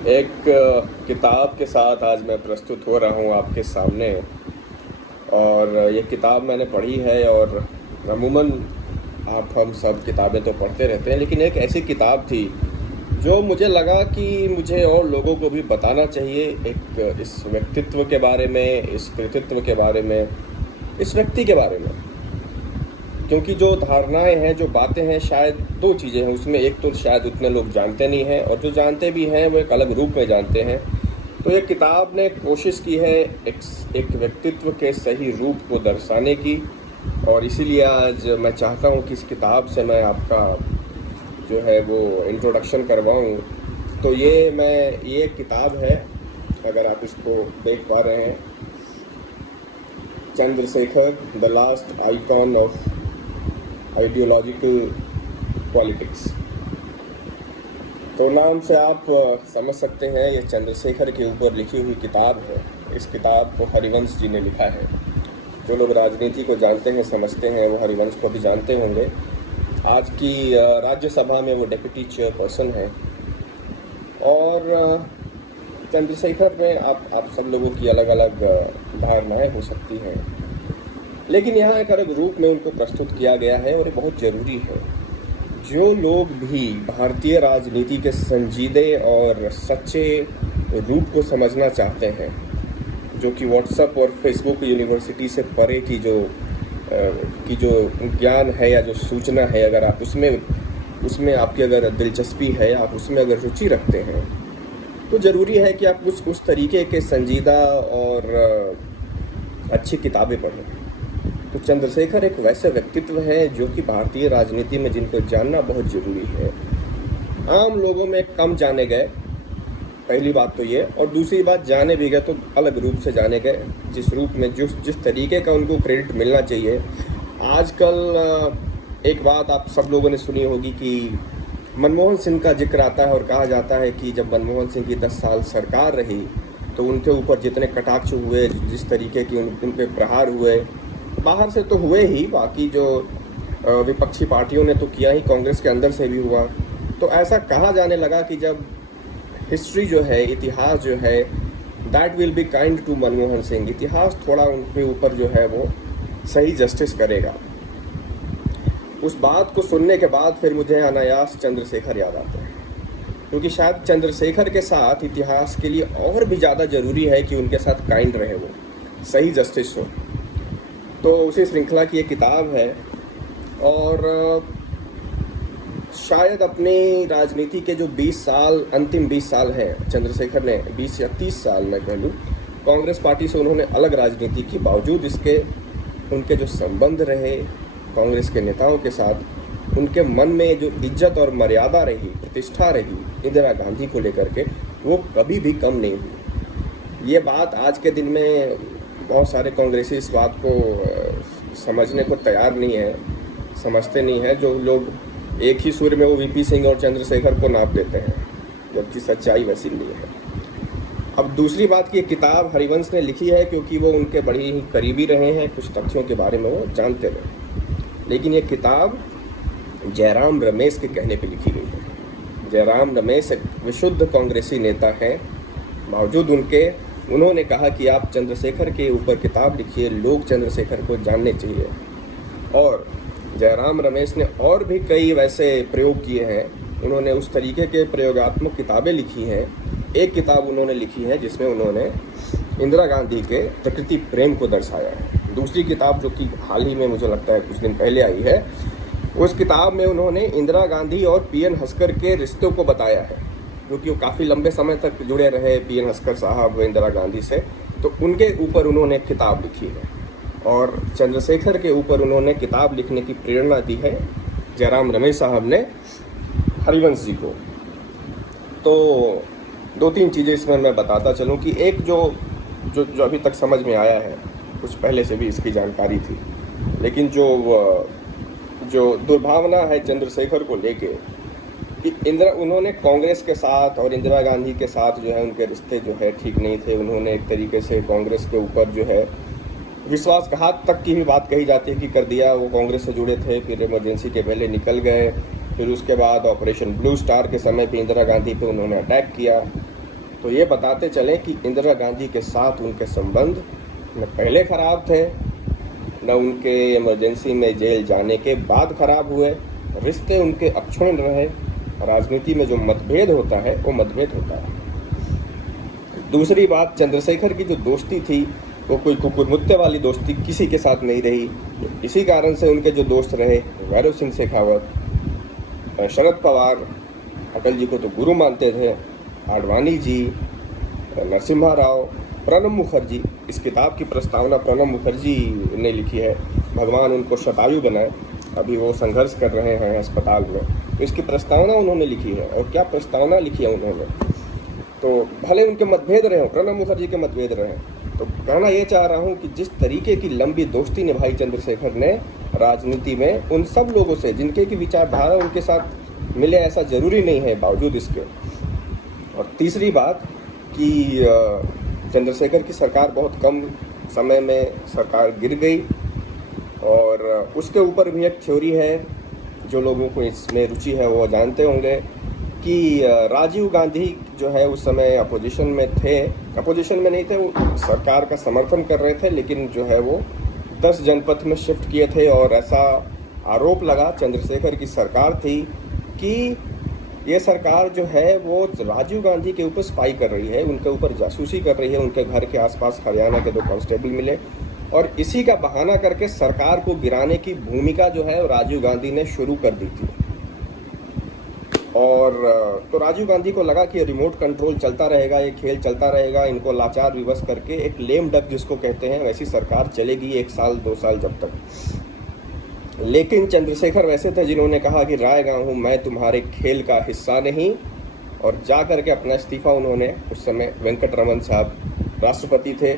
एक किताब के साथ आज मैं प्रस्तुत हो रहा हूँ आपके सामने। और ये किताब मैंने पढ़ी है। और अमूमन हम सब किताबें तो पढ़ते रहते हैं, लेकिन एक ऐसी किताब थी जो मुझे लगा कि मुझे और लोगों को भी बताना चाहिए। एक इस व्यक्तित्व के बारे में, इस कृतित्व के बारे में, इस व्यक्ति के बारे में। क्योंकि जो धारणाएं हैं, जो बातें हैं, शायद दो चीज़ें हैं उसमें। एक तो शायद उतने लोग जानते नहीं हैं, और जो जानते भी हैं वो एक अलग रूप में जानते हैं। तो ये किताब ने कोशिश की है एक व्यक्तित्व के सही रूप को दर्शाने की। और इसीलिए आज मैं चाहता हूँ कि इस किताब से मैं आपका जो है वो इंट्रोडक्शन करवाऊँ। तो ये किताब है, अगर आप इसको देख पा रहे हैं, Chandrashekhar the last icon of ideological politics. तो नाम से आप समझ सकते हैं ये चंद्रशेखर के ऊपर लिखी हुई किताब है। इस किताब को हरिवंश जी ने लिखा है। जो लोग राजनीति को जानते हैं, समझते हैं, वो हरिवंश को भी जानते होंगे। आज की राज्यसभा में वो डेप्यूटी चेयरपर्सन है। और चंद्रशेखर में आप सब लोगों की अलग अलग धारणाएं हो सकती हैं, लेकिन यहाँ एक अलग रूप में उनको प्रस्तुत किया गया है। और ये बहुत ज़रूरी है। जो लोग भी भारतीय राजनीति के संजीदे और सच्चे रूप को समझना चाहते हैं, जो कि व्हाट्सएप और फेसबुक यूनिवर्सिटी से परे की जो ज्ञान है या जो सूचना है, अगर आप उसमें आपकी अगर दिलचस्पी है, आप उसमें अगर रुचि रखते हैं, तो ज़रूरी है कि आप उस तरीके के संजीदा और अच्छी किताबें पढ़ें। तो चंद्रशेखर एक वैसे व्यक्तित्व है जो कि भारतीय राजनीति में जिनको जानना बहुत ज़रूरी है। आम लोगों में कम जाने गए, पहली बात तो ये। और दूसरी बात, जाने भी गए तो अलग रूप से जाने गए, जिस रूप में जिस तरीके का उनको क्रेडिट मिलना चाहिए। आजकल एक बात आप सब लोगों ने सुनी होगी कि मनमोहन सिंह का जिक्र आता है और कहा जाता है कि जब मनमोहन सिंह की 10 साल सरकार रही तो उनके ऊपर जितने कटाक्ष हुए, जिस तरीके की उन पे प्रहार हुए, बाहर से तो हुए ही, बाकी जो विपक्षी पार्टियों ने तो किया ही, कांग्रेस के अंदर से भी हुआ। तो ऐसा कहा जाने लगा कि जब हिस्ट्री जो है, इतिहास जो है, that will be kind to Manmohan Singh. इतिहास थोड़ा उनके ऊपर जो है वो सही जस्टिस करेगा। उस बात को सुनने के बाद फिर मुझे अनायास चंद्रशेखर याद आते हैं, क्योंकि शायद चंद्रशेखर के साथ इतिहास के लिए और भी ज़्यादा ज़रूरी है कि उनके साथ काइंड रहे, वो सही जस्टिस हो। तो उसी श्रृंखला की एक किताब है। और शायद अपनी राजनीति के जो 20 साल, अंतिम 20 साल हैं, चंद्रशेखर ने 20 या 30 साल मैं कह लूँ, कांग्रेस पार्टी से उन्होंने अलग राजनीति की। बावजूद इसके उनके जो संबंध रहे कांग्रेस के नेताओं के साथ, उनके मन में जो इज्जत और मर्यादा रही, प्रतिष्ठा रही इंदिरा गांधी को लेकर के, वो कभी भी कम नहीं हुई। ये बात आज के दिन में बहुत सारे कांग्रेसी इस बात को समझने को तैयार नहीं है, समझते नहीं है। जो लोग एक ही सुर में वो वीपी सिंह और चंद्रशेखर को नाप देते हैं, जबकि सच्चाई वैसी नहीं है। अब दूसरी बात की, किताब हरिवंश ने लिखी है क्योंकि वो उनके बड़ी ही करीबी रहे हैं, कुछ तथ्यों के बारे में वो जानते रहे। लेकिन ये किताब जयराम रमेश के कहने पे लिखी गई है। जयराम रमेश एक विशुद्ध कांग्रेसी नेता हैं। बावजूद उन्होंने कहा कि आप चंद्रशेखर के ऊपर किताब लिखिए, लोग चंद्रशेखर को जानने चाहिए। और जयराम रमेश ने और भी कई वैसे प्रयोग किए हैं। उन्होंने उस तरीके के प्रयोगात्मक किताबें लिखी हैं। एक किताब उन्होंने लिखी है जिसमें उन्होंने इंदिरा गांधी के प्रकृति प्रेम को दर्शाया है। दूसरी किताब, जो कि हाल ही में मुझे लगता है कुछ दिन पहले आई है, उस किताब में उन्होंने इंदिरा गांधी और पीएन हस्कर के रिश्तों को बताया है, क्योंकि वो काफ़ी लंबे समय तक जुड़े रहे पीएन हस्कर साहब इंदिरा गांधी से। तो उनके ऊपर उन्होंने एक किताब लिखी है। और चंद्रशेखर के ऊपर उन्होंने किताब लिखने की प्रेरणा दी है जयराम रमेश साहब ने हरिवंश जी को। तो 2-3 चीज़ें इसमें मैं बताता चलूँ कि एक जो अभी तक समझ में आया है, कुछ पहले से भी इसकी जानकारी थी, लेकिन जो दुर्भावना है चंद्रशेखर को लेके कि उन्होंने कांग्रेस के साथ और इंदिरा गांधी के साथ जो है उनके रिश्ते जो है ठीक नहीं थे। उन्होंने एक तरीके से कांग्रेस के ऊपर जो है विश्वासघात तक की भी बात कही जाती है कि कर दिया। वो कांग्रेस से जुड़े थे, फिर इमरजेंसी के पहले निकल गए, फिर उसके बाद ऑपरेशन ब्लू स्टार के समय पे इंदिरा गांधी पे उन्होंने अटैक किया। तो ये बताते चले कि इंदिरा गांधी के साथ उनके संबंध न पहले खराब थे, न उनके इमरजेंसी में जेल जाने के बाद खराब हुए। रिश्ते उनके अक्षुण्ण रहे। राजनीति में जो मतभेद होता है वो मतभेद होता है। दूसरी बात, चंद्रशेखर की जो दोस्ती थी वो कोई कुकुरमुत्ते वाली दोस्ती किसी के साथ नहीं रही। इसी कारण से उनके जो दोस्त रहे, भैरव सिंह शेखावत, शरद पवार, अटल जी को तो गुरु मानते थे, आडवाणी जी, नरसिम्हा राव, प्रणब मुखर्जी। इस किताब की प्रस्तावना प्रणब मुखर्जी ने लिखी है। भगवान उनको शतायु बनाए, अभी वो संघर्ष कर रहे हैं अस्पताल में, तो इसकी प्रस्तावना उन्होंने लिखी है। और क्या प्रस्तावना लिखी है उन्होंने, तो भले उनके मतभेद रहे, प्रणब मुखर्जी के मतभेद रहे, तो कहना ये चाह रहा हूँ कि जिस तरीके की लंबी दोस्ती निभाई चंद्रशेखर ने राजनीति में उन सब लोगों से जिनके की विचारधारा उनके साथ मिले, ऐसा जरूरी नहीं है बावजूद इसके। और तीसरी बात कि चंद्रशेखर की सरकार बहुत कम समय में सरकार गिर गई। और उसके ऊपर भी एक थ्योरी है, जो लोगों को इसमें रुचि है वो जानते होंगे, कि राजीव गांधी जो है उस समय अपोजिशन में थे, अपोजिशन में नहीं थे, वो सरकार का समर्थन कर रहे थे, लेकिन जो है वो 10 जनपथ में शिफ्ट किए थे। और ऐसा आरोप लगा चंद्रशेखर की सरकार थी कि ये सरकार जो है वो राजीव गांधी के ऊपर स्पाई कर रही है, उनके ऊपर जासूसी कर रही है। उनके घर के आसपास हरियाणा के 2 कांस्टेबल मिले और इसी का बहाना करके सरकार को गिराने की भूमिका जो है राजीव गांधी ने शुरू कर दी थी। और तो राजीव गांधी को लगा कि रिमोट कंट्रोल चलता रहेगा, ये खेल चलता रहेगा, इनको लाचार विवश करके एक लेम डक जिसको कहते हैं वैसी सरकार चलेगी 1 साल 2 साल जब तक। लेकिन चंद्रशेखर वैसे थे जिन्होंने कहा कि रायगा हूँ मैं, तुम्हारे खेल का हिस्सा नहीं, और जा करके अपना इस्तीफा उन्होंने उस समय वेंकटरमन साहब राष्ट्रपति थे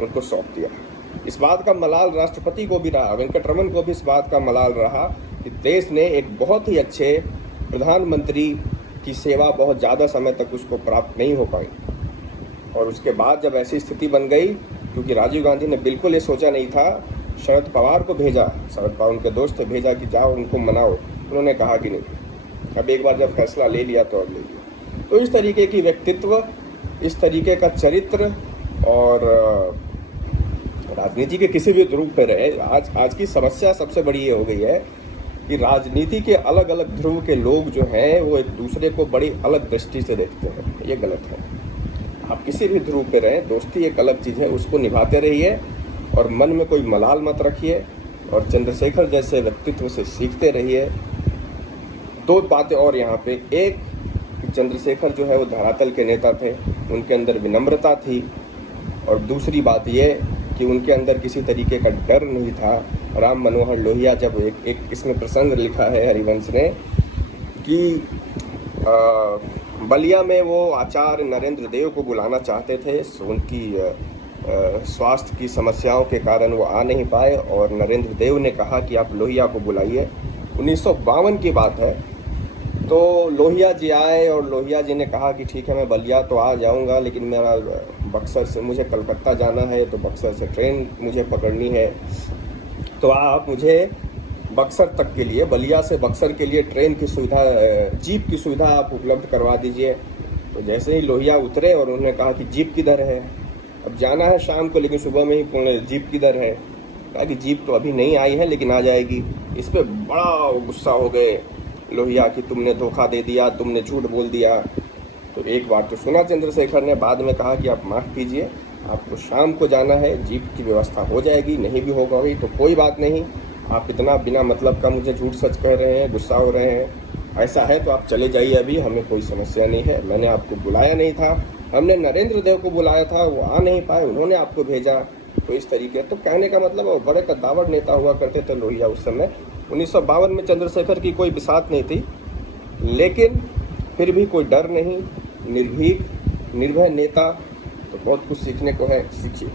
उनको सौंप दिया। इस बात का मलाल राष्ट्रपति को भी रहा, वेंकटरमन को भी इस बात का मलाल रहा कि देश ने एक बहुत ही अच्छे प्रधानमंत्री की सेवा बहुत ज़्यादा समय तक उसको प्राप्त नहीं हो पाई। और उसके बाद जब ऐसी स्थिति बन गई, क्योंकि राजीव गांधी ने बिल्कुल ये सोचा नहीं था, शरद पवार को भेजा, शरद पवार उनके दोस्त थे, भेजा कि जाओ उनको मनाओ, उन्होंने कहा कि नहीं, अब एक बार जब फैसला ले लिया तो अब ले लिया। तो इस तरीके की व्यक्तित्व, इस तरीके का चरित्र, और राजनीति के किसी भी ध्रुव पर रहे, आज की समस्या सबसे बड़ी ये हो गई है कि राजनीति के अलग अलग ध्रुव के लोग जो हैं वो एक दूसरे को बड़ी अलग दृष्टि से देखते हैं। ये गलत है। आप किसी भी ध्रुव पे रहें, दोस्ती एक अलग चीज़ है, उसको निभाते रहिए और मन में कोई मलाल मत रखिए, और चंद्रशेखर जैसे व्यक्तित्व से सीखते रहिए। 2 बातें और यहाँ पे, एक कि चंद्रशेखर जो है वो धरातल के नेता थे, उनके अंदर विनम्रता थी, और दूसरी बात ये कि उनके अंदर किसी तरीके का डर नहीं था। राम मनोहर लोहिया, जब एक इसमें प्रसंग लिखा है हरिवंश ने कि बलिया में वो आचार्य नरेंद्र देव को बुलाना चाहते थे, उनकी स्वास्थ्य की समस्याओं के कारण वो आ नहीं पाए, और नरेंद्र देव ने कहा कि आप लोहिया को बुलाइए। 1952 की बात है। तो लोहिया जी आए और लोहिया जी ने कहा कि ठीक है मैं बलिया तो आ जाऊंगा, लेकिन मेरा बक्सर से, मुझे कलकत्ता जाना है, तो बक्सर से ट्रेन मुझे पकड़नी है, तो आप मुझे बक्सर तक के लिए, बलिया से बक्सर के लिए ट्रेन की सुविधा, जीप की सुविधा आप उपलब्ध करवा दीजिए। तो जैसे ही लोहिया उतरे और उन्होंने कहा कि जीप किधर है, अब जाना है शाम को, लेकिन सुबह में ही जीप किधर है, कहा कि जीप तो अभी नहीं आई है लेकिन आ जाएगी। इस पर बड़ा गुस्सा हो गए लोहिया कि तुमने धोखा दे दिया, तुमने झूठ बोल दिया। तो एक बार तो सुना चंद्रशेखर ने, बाद में कहा कि आप माफ़ कीजिए, आपको शाम को जाना है, जीप की व्यवस्था हो जाएगी, नहीं भी होगा वही तो कोई बात नहीं, आप इतना बिना मतलब का मुझे झूठ सच कह रहे हैं, गुस्सा हो रहे हैं, ऐसा है तो आप चले जाइए, अभी हमें कोई समस्या नहीं है, मैंने आपको बुलाया नहीं था, हमने नरेंद्र देव को बुलाया था, वो आ नहीं पाए, उन्होंने आपको भेजा। तो इस तरीके, तो कहने का मतलब वो बड़े कद्दावर नेता हुआ करते थे लोहिया उस समय। 1952 में चंद्रशेखर की कोई बिसात नहीं थी, लेकिन फिर भी कोई डर नहीं, निर्भीक निर्भय नेता। तो बहुत कुछ सीखने को है, सीखिए।